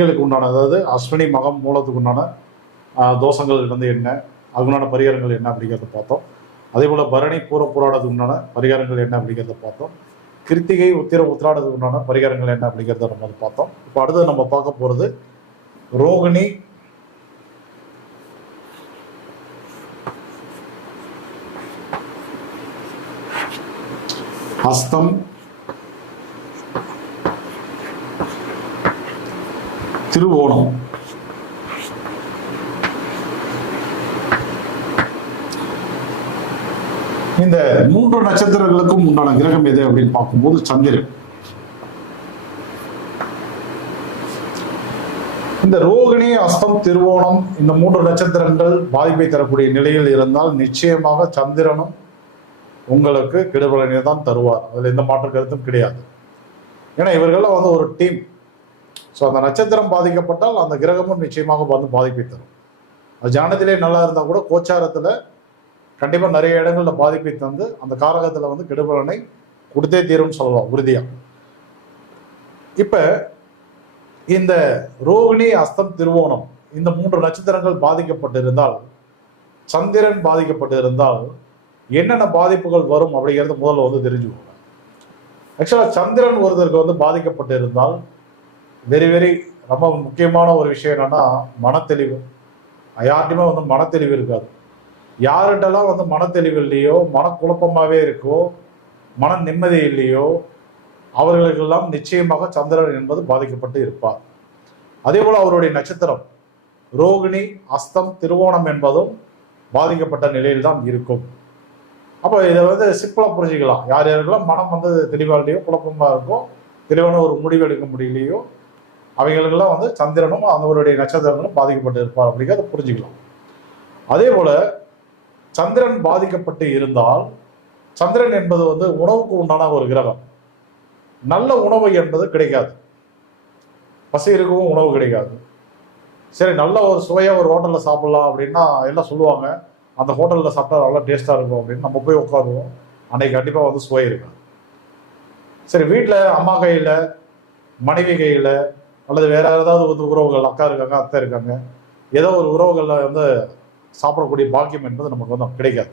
சனிகளுக்கு உண்டான அதாவது அஸ்வினி மகம் மூலத்துக்கு உண்டான தோஷங்கள் வந்து என்ன அதுக்குண்டான பரிகாரங்கள் என்ன அப்படிங்கிறத பார்த்தோம். அதே போல் பரணி பூர புராடத்துக்கு உண்டான பரிகாரங்கள் என்ன அப்படிங்கிறத பார்த்தோம். கிருத்திகை உத்திர உத்திராடத்துக்கு உண்டான பரிகாரங்கள் என்ன அப்படிங்கிறத நம்ம வந்து பார்த்தோம். இப்போ அடுத்தது நம்ம பார்க்க போகிறது ரோகிணி ஹஸ்தம் திருவோணம். இந்த மூன்று நட்சத்திரங்களுக்கும் உண்டான கிரகம் எது அப்படின்னு பார்க்கும்போது சந்திரன். இந்த ரோகிணி அஸ்தம் திருவோணம் இந்த மூன்று நட்சத்திரங்கள் பாதிப்பை தரக்கூடிய நிலையில் இருந்தால் நிச்சயமாக சந்திரனும் உங்களுக்கு கெடுபலனை தான் தருவார். அதில் எந்த மாற்று கருத்தும் கிடையாது. ஏன்னா இவர்கள்லாம் வந்து ஒரு டீம் ஸோ அந்த நட்சத்திரம் பாதிக்கப்பட்டால் அந்த கிரகமும் நிச்சயமாக வந்து பாதிப்பை தரும். அது ஜானத்திலே நல்லா இருந்தால் கூட கோச்சாரத்தில் கண்டிப்பாக நிறைய இடங்களில் பாதிப்பை தந்து அந்த காரகத்தில் வந்து கெடுபலனை கொடுத்தே தீரும்னு சொல்லலாம் உறுதியாக இப்போ இந்த ரோகிணி அஸ்தம் திருவோணம் இந்த மூன்று நட்சத்திரங்கள் பாதிக்கப்பட்டிருந்தால் சந்திரன் பாதிக்கப்பட்டிருந்தால் என்னென்ன பாதிப்புகள் வரும் அப்படிங்கிறது முதல்ல வந்து தெரிஞ்சுக்கோங்க. ஆக்சுவலாக சந்திரன் ஒருத்தருக்கு வந்து பாதிக்கப்பட்டு இருந்தால் வெரி வெரி ரொம்ப முக்கியமான ஒரு விஷயம் என்னன்னா மனத்தெளிவு. யார்கிட்டயுமே வந்து மனத்தெளிவு இருக்காது. யார்கிட்டலாம் வந்து மனத்தெளிவு இல்லையோ மனக்குழப்பமாகவே இருக்கோ மன நிம்மதி இல்லையோ அவர்களுக்கெல்லாம் நிச்சயமாக சந்திரன் என்பது பாதிக்கப்பட்டு இருப்பார். அதே போல் அவருடைய நட்சத்திரம் ரோகிணி அஸ்தம் திருவோணம் என்பதும் பாதிக்கப்பட்ட நிலையில் தான் இருக்கும். அப்போ இதை வந்து சிம்பிளாக புரிஞ்சுக்கலாம். யார் யாருக்கெல்லாம் மனம் வந்து தெளிவாக இல்லையோ குழப்பமாக இருக்கோ தெளிவான ஒரு முடிவு எடுக்க முடியலையோ அவைகளுக்கெல்லாம் வந்து சந்திரனும் அவருடைய நட்சத்திரங்களும் பாதிக்கப்பட்டு இருப்பார் அப்படிங்கிறத புரிஞ்சுக்கலாம். அதே போல சந்திரன் பாதிக்கப்பட்டு இருந்தால் சந்திரன் என்பது வந்து உணவுக்கு உண்டான ஒரு கிரகம். நல்ல உணவு என்பது கிடைக்காது. பசி இருக்கவும் உணவு கிடைக்காது. சரி நல்ல ஒரு சுவையாக ஒரு ஹோட்டலில் சாப்பிட்லாம் அப்படின்னா எல்லாம் சொல்லுவாங்க. அந்த ஹோட்டலில் சாப்பிட்டா நல்லா டேஸ்ட்டாக இருக்கும் அப்படின்னு நம்ம போய் உட்காருவோம். அன்னைக்கு கண்டிப்பாக வந்து சுவை இருக்கும் சரி வீட்டில் அம்மா கையில் மனைவி கையில் அல்லது வேற ஏதாவது வந்து உறவுகள் அக்கா இருக்காங்க அத்தை இருக்காங்க ஏதோ ஒரு உறவுகளில் வந்து சாப்பிடக்கூடிய பாக்கியம் என்பது நமக்கு வந்து கிடைக்காது.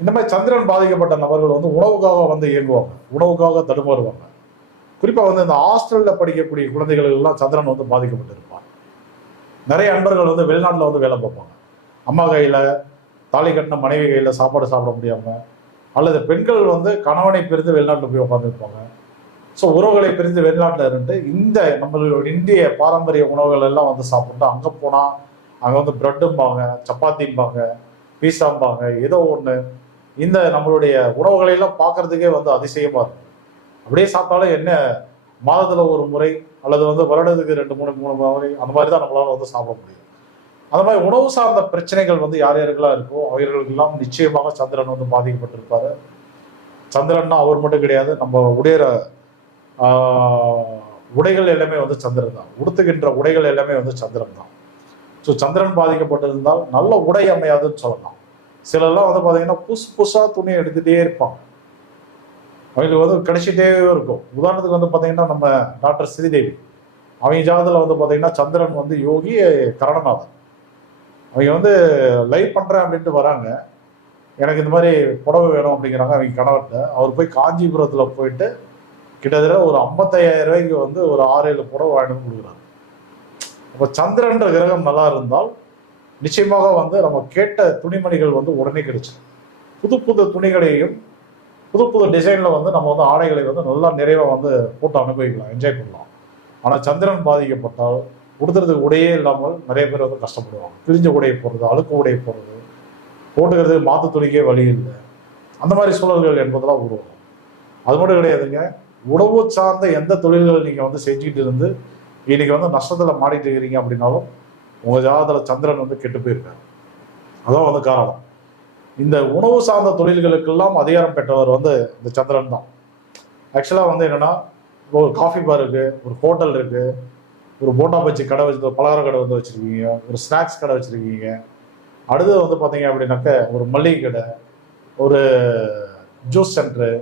இந்த மாதிரி சந்திரன் பாதிக்கப்பட்ட நபர்கள் வந்து உணவுக்காக வந்து இயங்குவாங்க உணவுக்காக தடுமாறுவாங்க. குறிப்பாக வந்து இந்த ஹாஸ்டலில் படிக்கக்கூடிய குழந்தைகள் எல்லாம் சந்திரன் வந்து பாதிக்கப்பட்டிருப்பார் நிறைய அன்பர்கள் வந்து வெளிநாட்டில் வந்து வேலை பார்ப்பாங்க. அம்மா கையில் தாலி கட்டின மனைவி கையில் சாப்பாடு சாப்பிட முடியாமல் அல்லது பெண்கள் வந்து கணவனை பிரிந்து வெளிநாட்டில் போய் உட்காந்துருப்பாங்க ஸோ உறவுகளை பிரிந்து வெளிநாட்டில் இருந்து இந்த நம்மளோட இந்திய பாரம்பரிய உணவுகள் எல்லாம் வந்து சாப்பிட்டு அங்கே போனால் அங்கே வந்து ப்ரெட்டும்பாங்க சப்பாத்திம்பாங்க பீஸாம்பாங்க ஏதோ ஒன்று இந்த நம்மளுடைய உணவுகளை எல்லாம் பார்க்கறதுக்கே வந்து அதிசயமாக இருக்கும் அப்படியே சாப்பிட்டாலும் என்ன மாதத்தில் ஒரு முறை அல்லது வந்து வருடத்துக்கு ரெண்டு மூணு மூணு முறை அந்த மாதிரி தான் நம்மளால் வந்து சாப்பிட முடியும். அந்த மாதிரி உணவு சார்ந்த பிரச்சனைகள் வந்து யார் யாருக்கெல்லாம் இருக்கோ அவர்களுக்கெல்லாம் நிச்சயமாக சந்திரன் வந்து பாதிக்கப்பட்டிருப்பாரு. சந்திரன்னா அவர் மட்டும் கிடையாது நம்ம உடையிற உடைகள் எல்லாமே வந்து சந்திரன் தான். உடுத்துகின்ற உடைகள் எல்லாமே வந்து சந்திரன் தான். ஸோ சந்திரன் பாதிக்கப்பட்டிருந்தால் நல்ல உடை அமையாதுன்னு சொல்லலாம். சிலர்லாம் வந்து பார்த்தீங்கன்னா புதுசு புதுசாக துணி எடுத்துகிட்டே இருப்பான் அவங்களுக்கு வந்து கிடைச்சிட்டே இருக்கும். உதாரணத்துக்கு வந்து பார்த்தீங்கன்னா நம்ம டாக்டர் ஸ்ரீதேவி. அவங்க ஜாதத்தில் வந்து பார்த்தீங்கன்னா சந்திரன் வந்து யோகி கரணநாதன். அவங்க வந்து லைவ் பண்ணுறேன் அப்படின்ட்டு வராங்க. எனக்கு இந்த மாதிரி புடவை வேணும் அப்படிங்கிறாங்க அவங்க கணவர்கிட்ட. அவர் போய் காஞ்சிபுரத்தில் போயிட்டு கிட்டத்தட்ட ஒரு ஐம்பத்தையாயிரம் ரூபாய்க்கு வந்து ஒரு ஆறு ஏழு புடவை வாங்கிட்டு கொடுக்குறாங்க அப்போ சந்திரன்ற கிரகம் நல்லா இருந்தால் நிச்சயமாக வந்து நம்ம கேட்ட துணிமணிகள் வந்து உடனே கிடைச்சிடும். புது புது துணிகளையும் புது புது டிசைனில் வந்து நம்ம வந்து ஆடைகளை வந்து நல்லா நிறைவாக வந்து போட்டு அனுபவிக்கலாம் என்ஜாய் பண்ணலாம். ஆனால் சந்திரன் பாதிக்கப்பட்டால் உடுத்துறதுக்கு உடையே இல்லாமல் நிறைய பேர் வந்து கஷ்டப்படுவாங்க. கிழிஞ்ச உடையை போடுறது அழுக்கு உடையை போடுறது போட்டுக்கிறது மாற்று துணிக்கே வழி இல்லை. அந்த மாதிரி சூழல்கள் என்பதெல்லாம் உருவாகும். அது மட்டும் கிடையாதுங்க உணவு சார்ந்த எந்த தொழில்கள் நீங்கள் வந்து செஞ்சுக்கிட்டு இருந்து இன்னைக்கு வந்து நஷ்டத்தில் மாடிட்டு இருக்கிறீங்க அப்படின்னாலும் உங்கள் ஜாதகத்தில் சந்திரன் வந்து கெட்டு போயிருக்காரு. அதான் வந்து காரணம். இந்த உணவு சார்ந்த தொழில்களுக்கெல்லாம் அதிகாரம் பெற்றவர் வந்து இந்த சந்திரன் தான். ஆக்சுவலாக வந்து என்னென்னா இப்போ ஒரு காஃபி பார் இருக்குது ஒரு ஹோட்டல் இருக்குது ஒரு போட்டா பஜ்ஜி கடை வச்சு பலகார கடை வந்து வச்சுருக்கீங்க ஒரு ஸ்நாக்ஸ் கடை வச்சுருக்கீங்க. அடுத்தது வந்து பார்த்தீங்க அப்படின்னாக்க ஒரு மளிகை கடை ஒரு ஜூஸ் சென்டரு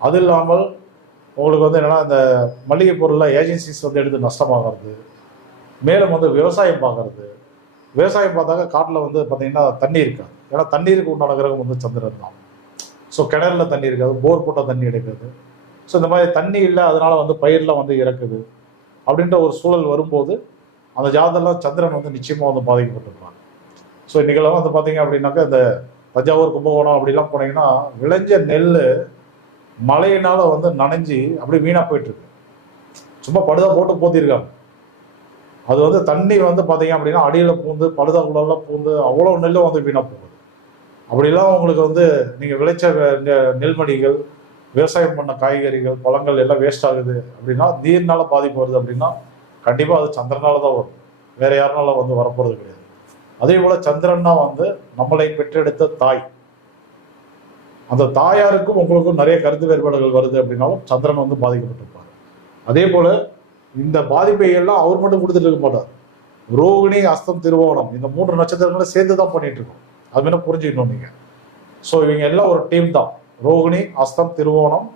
அது இல்லாமல் உங்களுக்கு வந்து என்னென்னா இந்த மளிகை பொருள்லாம் ஏஜென்சிஸ் வந்து எடுத்து நஷ்டமாகிறது மேலும் வந்து விவசாயம் பார்க்கறது. விவசாயம் பார்த்தாக்க காட்டில் வந்து பார்த்தீங்கன்னா தண்ணி இருக்காது. ஏன்னா தண்ணீருக்கு உண்டான கிரகம் வந்து சந்திரன் தான். ஸோ கிணறுல தண்ணி இருக்காது போர் போட்டால் தண்ணி எடுக்காது. ஸோ இந்த மாதிரி தண்ணி இல்லை அதனால் வந்து பயிரெலாம் வந்து இறக்குது. அப்படின்ற ஒரு சூழல் வரும்போது அந்த ஜாதெல்லாம் சந்திரன் வந்து நிச்சயமாக வந்து பாதிக்கப்பட்டிருப்பாங்க ஸோ இன்றைக்கெல்லாம் வந்து பார்த்தீங்க அப்படின்னாக்கா இந்த தஞ்சாவூர் கும்பகோணம் அப்படிலாம் போனீங்கன்னா விளைஞ்ச நெல் மழையினால வந்து நனைஞ்சு அப்படியே வீணாக போயிட்டுருக்கு. சும்மா படுதா போட்டு போத்திருக்காங்க. அது வந்து தண்ணி வந்து பார்த்தீங்க அப்படின்னா அடியில் பூந்து பழுதா குள்ளெல்லாம் பூந்து அவ்வளோ நெல்லும் வந்து வீணாக போகுது. அப்படிலாம் உங்களுக்கு வந்து நீங்கள் விளைச்ச நெ- நெல்மணிகள் விவசாயம் பண்ண காய்கறிகள் பழங்கள் எல்லாம் வேஸ்ட் ஆகுது அப்படின்னா நீர்னால பாதிப்பு வருது அப்படின்னா கண்டிப்பாக அது சந்திரனால தான் வரும். வேற யாருனால வந்து வரப்போகிறது கிடையாது. அதே போல் சந்திரன்னா வந்து நம்மளை பெற்றெடுத்த தாய். அந்த தாயாருக்கும் உங்களுக்கும் நிறைய கருத்து வேறுபாடுகள் வருது அப்படின்னாலும் சந்திரன் வந்து பாதிக்கப்பட்டிருப்பார். அதே போல இந்த பாதிப்பை எல்லாம் அவர் மட்டும் கொடுத்துட்டு இருக்க மாட்டார். ரோகிணி அஸ்தம் திருவோணம் இந்த மூன்று நட்சத்திரங்களும் சேர்ந்து தான் பண்ணிட்டு இருக்கோம் அது மாதிரி புரிஞ்சுக்கணும் நீங்க. ஸோ இவங்க எல்லாம் ஒரு டீம் தான். ரோகிணி அஸ்தம் திருவோணம்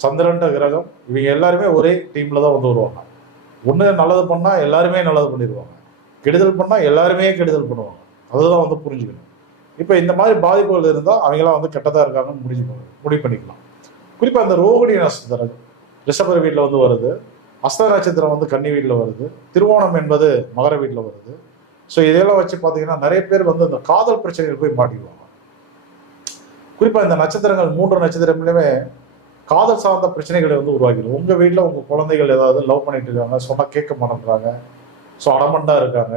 சந்திரன்ற கிரகம் இவங்க எல்லாருமே ஒரே டீம்ல தான் வந்து வருவாங்க. ஒன்று நல்லது பண்ணால் எல்லாருமே நல்லது பண்ணிடுவாங்க. கெடுதல் பண்ணால் எல்லாருமே கெடுதல் பண்ணுவாங்க. அதுதான் வந்து புரிஞ்சுக்கணும். இப்போ இந்த மாதிரி பாதிப்புகள் இருந்தால் அவங்களாம் வந்து கெட்டதாக இருக்காங்கன்னு முடிஞ்சு முடிவு பண்ணிக்கலாம். குறிப்பாக இந்த ரோகிணி நட்சத்திரம் ரிஷபர் வீட்டில் வந்து வருது. அஸ்த நட்சத்திரம் வந்து கன்னி வீட்டில் வருது. திருவோணம் என்பது மகர வீட்டில் வருது. ஸோ இதையெல்லாம் வச்சு பார்த்தீங்கன்னா நிறைய பேர் வந்து இந்த காதல் பிரச்சனைகள் போய் மாட்டிடுவாங்க குறிப்பாக இந்த நட்சத்திரங்கள் மூன்று நட்சத்திரமுமே காதல் சார்ந்த பிரச்சனைகளை வந்து உருவாக்கிடும். உங்கள் வீட்டில் உங்கள் குழந்தைகள் ஏதாவது லவ் பண்ணிட்டு இருக்காங்க சொன்னால் கேட்க மாட்டேங்கிறாங்க ஸோ அடமண்டாக இருக்காங்க.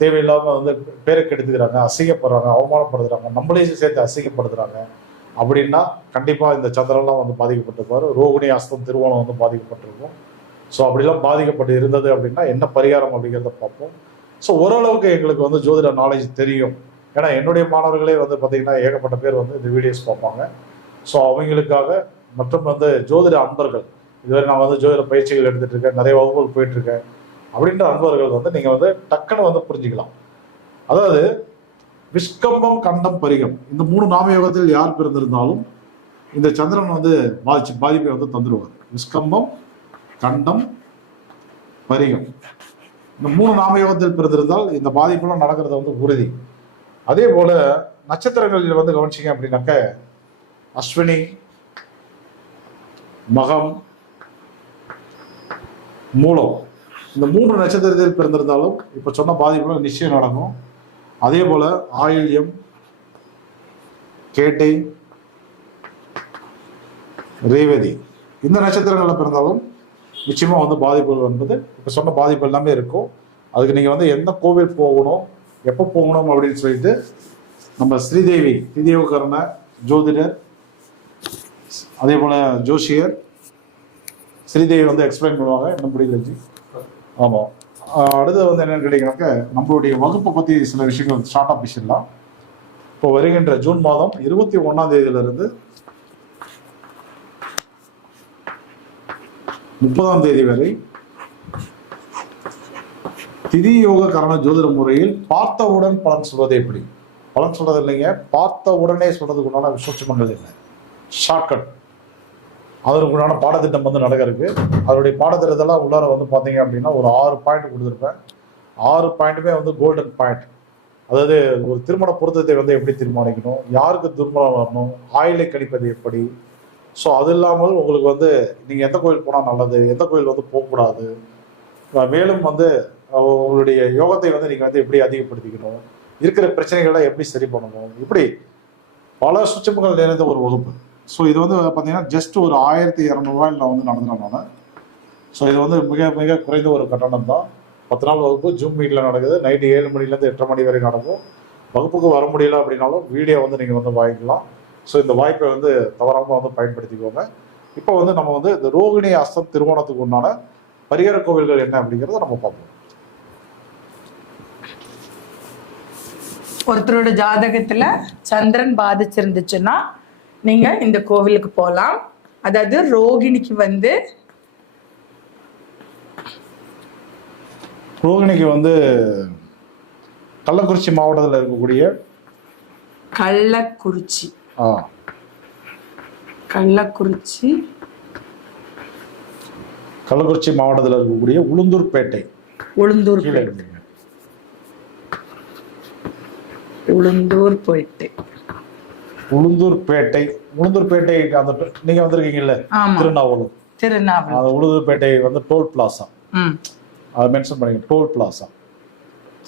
தேவையில்லாமல் வந்து பேரை கெடுத்துக்கிறாங்க அசிங்கப்படுறாங்க அவமானப்படுத்துறாங்க. நம்மளையும் சேர்த்து அசிங்கப்படுத்துறாங்க. அப்படின்னா கண்டிப்பாக இந்த சந்திரன்லாம் வந்து பாதிக்கப்பட்டிருப்பாரு. ரோகிணி அஸ்தம் திருவோணம் வந்து பாதிக்கப்பட்டிருக்கும். ஸோ அப்படிலாம் பாதிக்கப்பட்டு இருந்தது அப்படின்னா என்ன பரிகாரம் அப்படிங்கிறத பார்ப்போம். ஸோ ஓரளவுக்கு எங்களுக்கு வந்து ஜோதிட நாலேஜ் தெரியும். ஏன்னா என்னுடைய மாணவர்களே வந்து பார்த்தீங்கன்னா ஏகப்பட்ட பேர் வந்து இந்த வீடியோஸ் பார்ப்பாங்க. ஸோ அவங்களுக்காக மற்றும் வந்து ஜோதிட அன்பர்கள். இதுவரை நான் வந்து ஜோதிட பயிற்சிகள் எடுத்துட்டு இருக்கேன். நிறைய வகுப்புகள் போயிட்டு இருக்கேன். அப்படின்ற அன்பர்கள் வந்து நீங்கள் வந்து டக்குன்னு வந்து புரிஞ்சுக்கலாம். அதாவது விஷ்கம்பம் கண்டம் பரிகம். இந்த மூணு நாமயோகத்தில் யார் பிறந்திருந்தாலும் இந்த சந்திரன் வந்து பாதிச்சு பாதிப்பை வந்து தந்துடுவார் விஷ்கம்பம் கண்டம் பரிகம். இந்த மூணு நாமயோகத்தில் பிறந்திருந்தால் இந்த பாதிப்பெல்லாம் நடக்கிறது வந்து உறுதி. அதே போல நட்சத்திரங்களில் வந்து கவனிச்சிங்க அப்படின்னாக்க அஸ்வினி மகம் மூலம். இந்த மூன்று நட்சத்திரத்தில் பிறந்திருந்தாலும் இப்போ சொன்ன பாதிப்புகள் நிச்சயம் நடக்கும். அதே போல ஆயில்யம் கேட்டை ரேவதி இந்த நட்சத்திரங்களில் பிறந்தாலும் நிச்சயமாக வந்து பாதிப்புகள் என்பது இப்போ சொன்ன பாதிப்பு எல்லாமே இருக்கும். அதுக்கு நீங்கள் வந்து எந்த கோவில் போகணும் எப்போ போகணும் அப்படின்னு சொல்லிட்டு நம்ம ஸ்ரீதேவி ஸ்ரீதேவகரண ஜோதிடர் அதே போல ஜோஷியர் ஸ்ரீதேவி வந்து எக்ஸ்பிளைன் பண்ணுவாங்க என்ன முடியலஜி ஆமாம் அடுத்து அடுத்தது வந்து என்னன்னு கேட்டீங்கன்னாக்க நம்மளுடைய வகுப்பை பற்றி சில விஷயங்கள் ஸ்டார்ட் அப் விஷயம்லாம் இப்போ வருகின்ற ஜூன் மாதம் இருபத்தி ஒன்றாம் தேதியிலிருந்து முப்பதாம் தேதி வரை திதி யோக கரண ஜோதிட முறையில் பார்த்தவுடன் பலன் சொல்வது எப்படி பலன் சொல்றது இல்லைங்க பார்த்த உடனே சொல்றதுக்கு உண்டான விசேஷமங்கள் இல்லை ஷார்ட்கட் அதற்கு உண்டான பாடத்திட்டம் வந்து நடக்கிறதுக்கு. அதனுடைய பாடத்திட்டத்தெல்லாம் உள்ளார வந்து பார்த்தீங்க அப்படின்னா ஒரு ஆறு பாயிண்ட் கொடுத்துருப்பேன். ஆறு பாயிண்ட்டுமே வந்து கோல்டன் பாயிண்ட் அதாவது ஒரு திருமண பொருத்தத்தை வந்து எப்படி தீர்மானிக்கணும்? யாருக்கு திருமணம் வரணும்? ஆயிலை கணிப்பது எப்படி? ஸோ அது இல்லாமல் உங்களுக்கு வந்து நீங்கள் எந்த கோயில் போனால் நல்லது? எந்த கோயில் வந்து போகக்கூடாது? மேலும் வந்து உங்களுடைய யோகத்தை வந்து நீங்கள் வந்து எப்படி அதிகப்படுத்திக்கணும்? இருக்கிற பிரச்சனைகளை எப்படி சரி பண்ணணும்? இப்படி பல சுற்றமுகள் நிறைந்த ஒரு வகுப்பு. ஸோ இது வந்து பார்த்தீங்கன்னா ஜஸ்ட் ஒரு ஆயிரத்தி இரநூறுவாயில் வந்து நடந்துட்டேன் நான். ஸோ இது வந்து மிக மிக குறைந்த ஒரு கட்டணம் தான். பத்து நாள் வகுப்பு ஜூம் மீட்டில் நடக்குது. நைட்டு ஏழு மணிலேருந்து எட்டரை மணி வரை நடக்கும். வகுப்புக்கு வர முடியல அப்படின்னாலும் வீடியோ வந்து நீங்கள் வந்து வாங்கிக்கலாம். ஸோ இந்த வாய்ப்பை வந்து தவறாமல் வந்து பயன்படுத்திக்கோங்க. இப்போ வந்து நம்ம வந்து இந்த ரோகிணி அஸ்தம் திருவோணத்துக்கு உண்டான பரிகார கோவில்கள் என்ன அப்படிங்கிறத நம்ம பார்ப்போம். ஒருத்தரோட ஜாதகத்துல சந்திரன் பாதிச்சிருந்துச்சுன்னா நீங்க இந்த கோவிலுக்கு போகலாம் அதாவது ரோகிணிக்கு வந்து ரோகிணிக்கு வந்து கள்ளக்குறிச்சி மாவட்டத்தில் இருக்கக்கூடிய கள்ளக்குறிச்சி. ஆ, கள்ளக்குறிச்சி. கள்ளக்குறிச்சி மாவட்டத்தில் இருக்கக்கூடிய உளுந்தூர்பேட்டை. உளுந்தூர் உளுந்தூர் போயிட்டு உளுந்தூர்பேட்டை உளுந்தூர்பேட்டை அந்த நீங்க வந்திருக்கீங்கல்ல திருநாவலூர். திருநாவல் அந்த உளுந்தூர்பேட்டை வந்து டோல் பிளாசா. ம். அதை மென்ஷன் பண்ணிங்க toll plaza.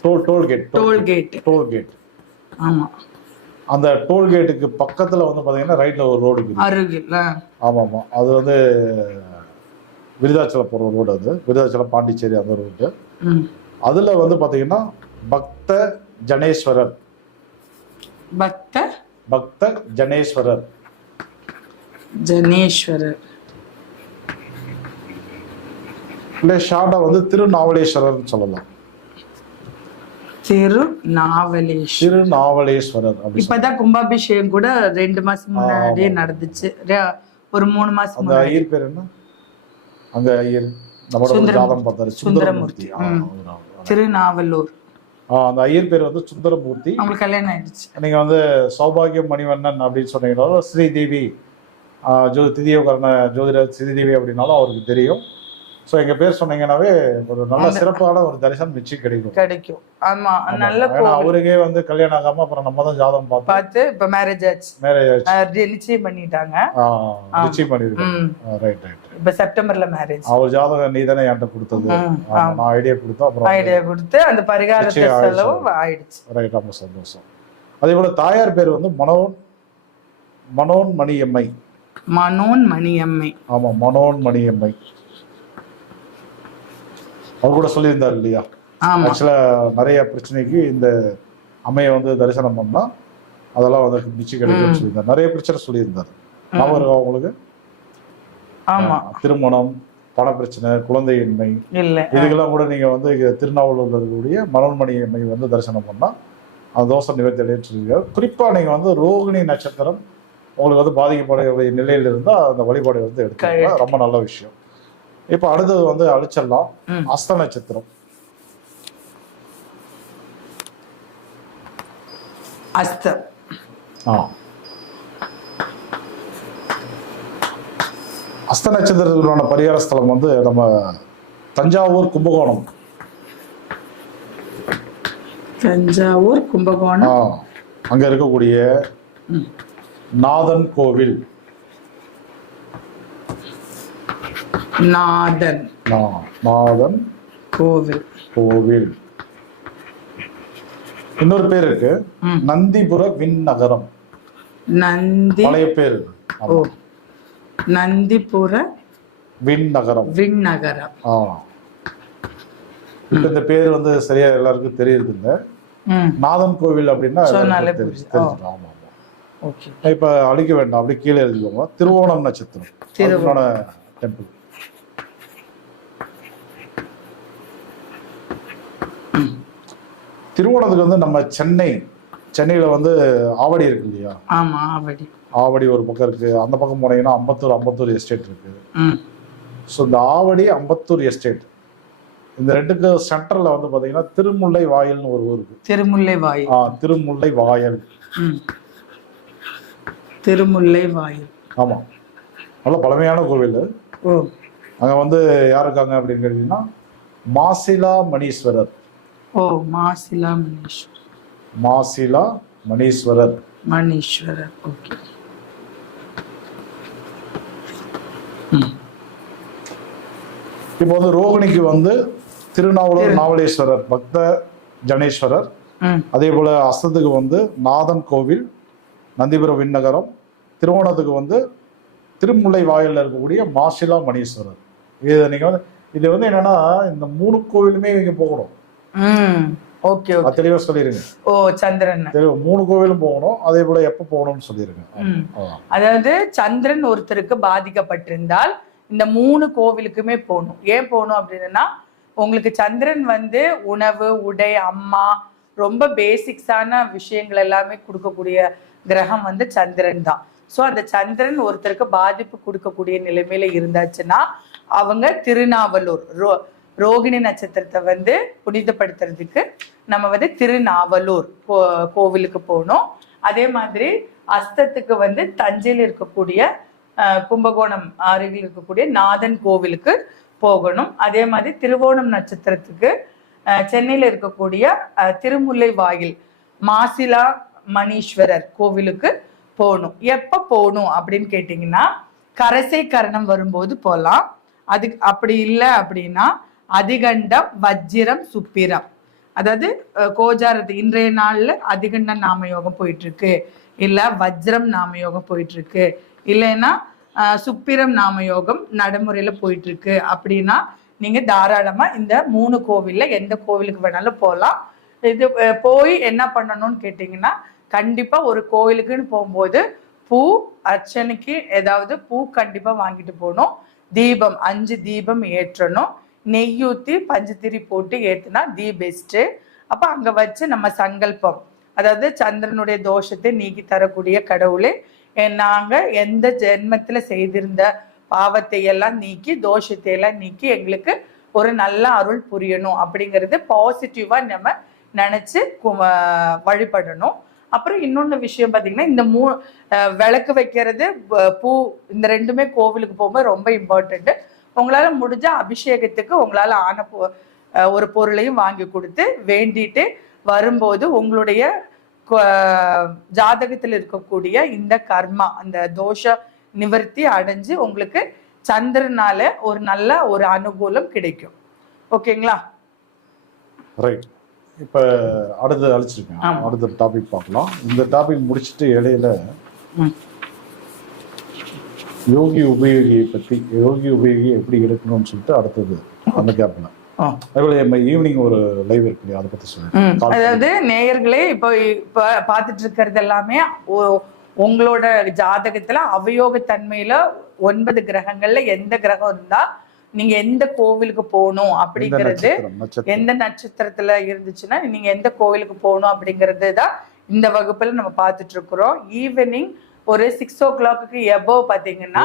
Toll toll gate toll gate toll gate ஆமா. அந்த டோல் கேட்டுக்கு பக்கத்துல வந்து பாத்தீங்கன்னா ரைட்ல ஒரு ரோடு இருக்குது. ஆமா ஆமா அது வந்து விருதாச்சலம் போற ரோடு அது. விருதாச்சலம் பாண்டிச்சேரி அந்த ரோடு. அதுல வந்து பாத்தீங்கன்னா பக்த ஜனேஸ்வரர். பக்த பக்த ஜனேஸ்வரர். ஜனேஸ்வரர். இல்லை ஷார்ட்டா வந்து திருநாவலேஸ்வரர்னு சொல்லலாம். திருநாவலேஸ்வர் திருநாவலேஸ்வரர் அப்படி. இப்பதான் கும்பாபிஷேகம் கூட ரெண்டு மாசம் முன்னாடியே நடந்துச்சு. ஒரு மூணு மாசம் அந்த ஐயர் பேர் என்ன? அங்க ஐயர் நம்மளோட ஜாதகம் பார்த்தாரு. சுந்தரமூர்த்தி. திருநாவலூர். அந்த ஐயர் பேர் வந்து சுந்தரமூர்த்தி. அவங்களுக்கு கல்யாணம் ஆயிடுச்சு. நீங்க வந்து சௌபாகியம் மணிவண்ணன் அப்படின்னு சொன்னீங்கனாலும் ஸ்ரீதேவி ஆ, ஜோ திதியோகரண ஜோதிடர் ஸ்ரீதேவி அப்படின்னாலும் அவருக்கு தெரியும். ஸோ எங்க பேர் சொன்னீங்கன்னாவே ஒரு நல்ல சிறப்பான ஒரு தரிசனம் நிச்சயம் கிடைக்கும். கிடைக்கும். ஆமா. நல்ல அவருக்கே வந்து கல்யாணம் ஆகாம அப்புறம் நம்ம தான் ஜாதகம் பார்த்தோம் பார்த்து இப்ப மேரேஜ் ஆச்சு. மேரேஜ் ஆச்சு. நிச்சயம் பண்ணிட்டாங்க. நிச்சயம் பண்ணிருக்கோம். ரைட் ரைட் இப்ப செப்டம்பர்ல மேரேஜ் அவர் ஜாதகம் நீ தானே என்கிட்ட கொடுத்தது. நான் ஐடியா கொடுத்தோம் அப்புறம் ஐடியா கொடுத்து அந்த பரிகாரத்தை. செலவும் ஆயிடுச்சு. ரைட் ரொம்ப சந்தோஷம். அதே போல தாயார் பேர் வந்து மனோன் மனோன் மணியம்மை மனோன் மணியம்மை ஆமா மனோன் மணியம்மை அவர் கூட சொல்லியிருந்தார் இல்லையா? ஆக்சுவலா நிறைய பிரச்சனைக்கு இந்த அம்மையை வந்து தரிசனம் பண்ணா அதெல்லாம் வந்து நிச்சயம் கிடைக்கும்னு சொல்லியிருந்தார். நிறைய பிரச்சனை சொல்லியிருந்தார். ஞாபகம் இருக்கா உங்களுக்கு? ஆமா. திருமணம் பண பிரச்சனை குழந்தையின்மை இதுக்கெல்லாம் கூட நீங்க வந்து திருநாவலூர்ல இருக்கக்கூடிய மனோன்மணி அம்மை வந்து தரிசனம் பண்ணா அந்த தோஷம் நிவர்த்தி அடையும் சொல்லியிருக்காரு. குறிப்பா நீங்க வந்து ரோகிணி நட்சத்திரம் உங்களுக்கு வந்து பாதிக்கப்படக்கூடிய நிலையில இருந்தா அந்த வழிபாடு வந்து எடுத்துக்கலாம் ரொம்ப நல்ல விஷயம். இப்போ அடுத்தது வந்து அழிச்சிடலாம். அஸ்த நட்சத்திரம். அஸ்தம் ஆ. அஸ்த நட்சத்திரத்திற்கான பரிகார ஸ்தலம் வந்து நம்ம தஞ்சாவூர் கும்பகோணம். தஞ்சாவூர் கும்பகோணம். அங்க இருக்கக்கூடிய. நாதன் கோவில். நாதன். நாதன். கோவில். கோவில். இன்னொரு பேர் இருக்கு. நந்திபுர விண்ணகரம். நந்தி பழைய பேர். ஓ. நந்திபுர விண்ணகரம். விண்ணகரம். ஆ. இப்ப இந்த பேர் வந்து சரியா எல்லாருக்கும் தெரியுதுங்க நாதன் கோவில் அப்படின்னா. ஆமா இப்ப அழிக்க வேண்டாம். அப்படி கீழே எழுதிக்கோங்க. திருவோணம் நட்சத்திரம். திருவோணம். டெம்பிள் திருவோணத்துக்கு வந்து நம்ம சென்னை சென்னையில வந்து ஆவடி இருக்கு இல்லையா? ஆமா ஆவடி. ஆவடி ஒரு பக்கம் இருக்கு. அந்த பக்கம் போனீங்கன்னா அம்பத்தூர் அம்பத்தூர் எஸ்டேட் இருக்கு. ஸோ இந்த ஆவடி அம்பத்தூர் எஸ்டேட். இந்த ரெண்டுக்கு சென்டர்ல வந்து பாத்தீங்கன்னா திருமுல்லை வாயில்னு ஒரு ஊர் இருக்கு. திருமுல்லை வாயில். ஆ, திருமுல்லை வாயல். திருமுல்லை வாயில். ஆமா. நல்ல பழமையான கோவில் அங்க வந்து யார் இருக்காங்க அப்படின்னு கேட்டீங்கன்னா மாசிலா மணீஸ்வரர் ஓ மாசிலா மணீஸ்வரர் மாசிலா மணீஸ்வரர் மணீஸ்வரர் ஓகே. இப்போ வந்து ரோகிணிக்கு வந்து திருநாவலூர் நாவலேஸ்வரர் பக்த ஜனேஸ்வரர். அதே போல அஸ்தத்துக்கு வந்து நாதன் கோவில் நந்திபுரம் விண்ணகரம் திருவோணத்துக்கு வந்து திருமுல்லை வாயில்ல இருக்கக்கூடிய மாசிலா மணீஸ்வரர் இது நீங்க வந்து இது வந்து என்னன்னா இந்த மூணு கோவிலுமே நீங்க போகணும். ஓகே தெளிவா சொல்லிருங்க. ஓ சந்திரன். தெளிவா மூணு கோவிலும் போகணும் அதே போல எப்ப போகணும்னு சொல்லிருங்க. அதாவது சந்திரன் ஒருத்தருக்கு பாதிக்கப்பட்டிருந்தால் இந்த மூணு கோவிலுக்குமே போகணும். ஏன் போகணும் அப்படின்னா உங்களுக்கு சந்திரன் வந்து உணவு உடை அம்மா ரொம்ப பேசிக்ஸான விஷயங்கள் எல்லாமே கொடுக்கக்கூடிய கிரகம் வந்து சந்திரன் தான். ஸோ அந்த சந்திரன் ஒருத்தருக்கு பாதிப்பு கொடுக்கக்கூடிய நிலைமையில இருந்தாச்சுன்னா அவங்க திருநாவலூர் ரோ ரோகிணி நட்சத்திரத்தை வந்து புனிதப்படுத்துறதுக்கு நம்ம வந்து திருநாவலூர் கோ கோவிலுக்கு போகணும். அதே மாதிரி அஸ்தத்துக்கு வந்து தஞ்சையில் இருக்கக்கூடிய கும்பகோணம் அருகில் இருக்கக்கூடிய நாதன் கோவிலுக்கு போகணும். அதே மாதிரி திருவோணம் நட்சத்திரத்துக்கு சென்னையில் இருக்கக்கூடிய திருமுல்லை வாயில் மாசிலா மணீஸ்வரர் கோவிலுக்கு போகணும். எப்போ போகணும் அப்படின்னு கேட்டிங்கன்னா கரசை கரணம் வரும்போது போகலாம். அதுக்கு அப்படி இல்லை அப்படின்னா அதிகண்டம் வஜ்ஜிரம் சுப்பிரம். அதாவது கோஜாரத்து இன்றைய நாளில் அதிகண்ட நாமயோகம் யோகம் போயிட்டுருக்கு. இல்லை வஜ்ரம் நாமயோகம் யோகம் போயிட்டுருக்கு. இல்லைன்னா சுப்பிரம் நாமயோகம் யோகம் நடைமுறையில் போயிட்டுருக்கு. அப்படின்னா நீங்கள் தாராளமாக இந்த மூணு கோவிலில் எந்த கோவிலுக்கு வேணாலும் போகலாம் இது போய் என்ன பண்ணணும்னு கேட்டிங்கன்னா கண்டிப்பாக ஒரு கோவிலுக்குன்னு போகும்போது பூ அர்ச்சனைக்கு ஏதாவது பூ கண்டிப்பாக வாங்கிட்டு போகணும். தீபம் அஞ்சு தீபம் ஏற்றணும். நெய்யூத்தி பஞ்சுத்திரி போட்டு ஏற்றுனா தி பெஸ்ட்டு. அப்போ அங்க வச்சு நம்ம சங்கல்பம். அதாவது சந்திரனுடைய தோஷத்தை நீக்கி தரக்கூடிய கடவுளே நாங்கள் எந்த ஜென்மத்தில் செய்திருந்த பாவத்தை எல்லாம் நீக்கி தோஷத்தை எல்லாம் நீக்கி எங்களுக்கு ஒரு நல்ல அருள் புரியணும். அப்படிங்கிறது பாசிட்டிவா நம்ம நினச்சி கு- வழிபடணும். அப்புறம் இன்னொன்று விஷயம் பார்த்தீங்கன்னா இந்த மூ விளக்கு வைக்கிறது பூ இந்த ரெண்டுமே கோவிலுக்கு போகும்போது ரொம்ப இம்பார்ட்டண்ட்டு உங்களால முடிஞ்ச அபிஷேகத்துக்கு உங்களால ஆன பொ- ஒரு பொருளையும் வாங்கி கொடுத்து வேண்டிட்டு வரும்போது உங்களுடைய ஜாதகத்தில் இருக்கக்கூடிய இந்த கர்மா அந்த தோஷ நிவர்த்தி அடைஞ்சு உங்களுக்கு சந்திரனால ஒரு நல்ல ஒரு அனுகூலம் கிடைக்கும். ஓகேங்களா? ரைட் இப்போ அடுத்து அழிச்சிருக்கேன். அடுத்த டாபிக் பார்க்கலாம். இந்த டாபிக் முடிச்சுட்டு இடையில. யோகி உபயோகியை பற்றி யோகி உபயோகி எப்படி எடுக்கணும்னு சொல்லிட்டு அடுத்தது அந்த கேப்ல ஈவினிங் ஒரு லைவ் இருக்கு அதை ம், சொல்லுங்க அதாவது நேயர்களே இப்போ இப்போ பார்த்துட்டு இருக்கிறது எல்லாமே உங்களோட ஜாதகத்துல அவயோக தன்மையில ஒன்பது கிரகங்கள்ல எந்த கிரகம் இருந்தா நீங்க எந்த கோவிலுக்கு போகணும் அப்படிங்கிறது எந்த நட்சத்திரத்துல இருந்துச்சுன்னா நீங்க எந்த கோவிலுக்கு போகணும் அப்படிங்கிறது தான் இந்த வகுப்புல நம்ம பார்த்துட்டு இருக்கிறோம். ஈவினிங் ஒரு சிக்ஸ் ஓ கிளாக்கு எபோவ் பாத்தீங்கன்னா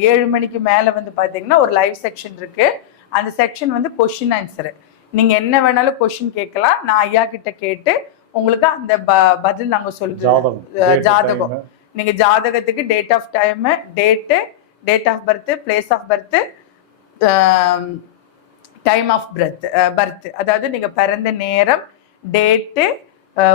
ஏழு மணிக்கு மேல வந்து பாத்தீங்கன்னா ஒரு லைவ் செக்ஷன் இருக்கு. அந்த செக்ஷன் வந்து கொஷின் ஆன்சர் நீங்க என்ன வேணாலும் கொஷின் கேட்கலாம். நான் ஐயா கிட்ட கேட்டு உங்களுக்கு அந்த ப- பதில் நாங்க சொல்றோம். ஜாதகம். நீங்க ஜாதகத்துக்கு date of time date date of birth place of birth time of birth birth அதாவது நீங்க பிறந்த நேரம் டேட்டு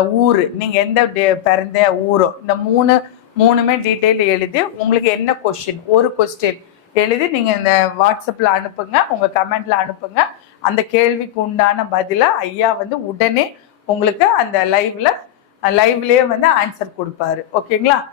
ஊர். நீங்கள் எந்த டே- பிறந்த ஊரோ இந்த மூணு மூணுமே டீட்டெயில் எழுதி உங்களுக்கு என்ன கொஸ்டின் ஒரு கொஸ்டின் எழுதி நீங்கள் இந்த வாட்ஸ்அப்பில் அனுப்புங்க உங்கள் கமெண்டில் அனுப்புங்க. அந்த கேள்விக்கு உண்டான பதிலை ஐயா வந்து உடனே உங்களுக்கு அந்த லைவில் லைவ்லேயே வந்து ஆன்சர் கொடுப்பாரு. ஓகேங்களா